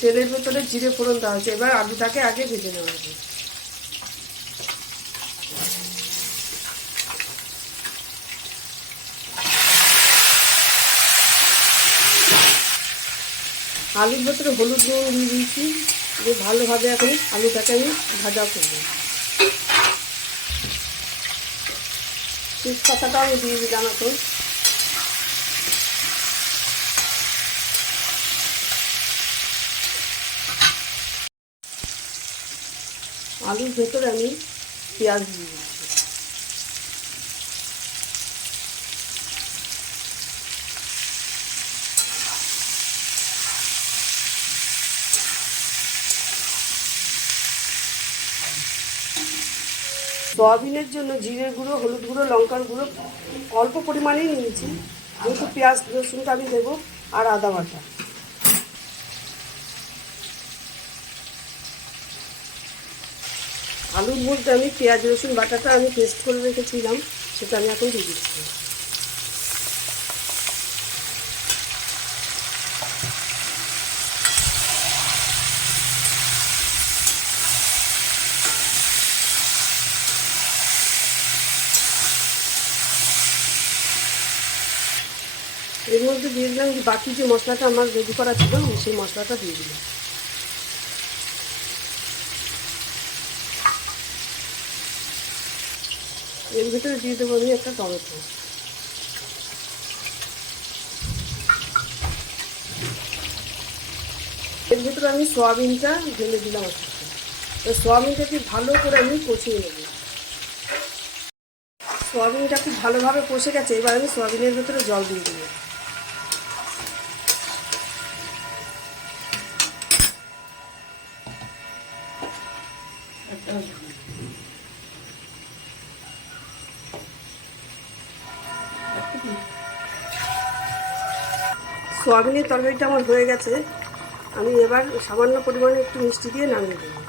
তেলের ভেতরে জিরে ফোড়ন দেওয়া হয়েছে। এবার আলুটাকে আগে ভেজে নেওয়া হবে। আলুর ভেতরে হলুদ নুন দিয়ে দিয়েছি, যে ভালোভাবে এখন আলুটাকে আমি ভাজা করব। তেজপাতাটাও আমি দিয়ে দিলাম এখন। আলুর ভেতরে আমি পেঁয়াজ দিয়ে দিচ্ছি। সয়াবিনের জন্য জিরের গুঁড়ো, হলুদ গুঁড়ো, লঙ্কার গুঁড়ো অল্প পরিমাণেই নিয়েছি, যেহেতু পেঁয়াজ রসুনটা আমি দেবো, আর আদা বাটা। আলুর মধ্যে আমি পেঁয়াজ রসুন বাটাটা আমি পেস্ট করে রেখেছিলাম, সেটা আমি এখন দিয়ে দিচ্ছি। এর মধ্যে দিয়ে দিলাম বাকি যে মশলাটা আমার রেডি করা ছিল, সেই মশলাটা দিয়ে দিলাম। এর ভিতরে দিয়ে দেবো আমি একটা টমেটো। এর ভিতরে আমি সয়াবিনটা ঢেলে দিলাম। তো সয়াবিনটাকে ভালো করে আমি কষিয়ে নেব। সয়াবিনটা খুব ভালোভাবে কষে গেছে, এবার আমি সয়াবিনের ভিতরে জল দিয়ে দেবো। সোয়াবিনের তরকারিটা আমার হয়ে গেছে। আমি এবার সামান্য পরিমাণে একটু মিষ্টি দিয়ে নামিয়ে দেবো।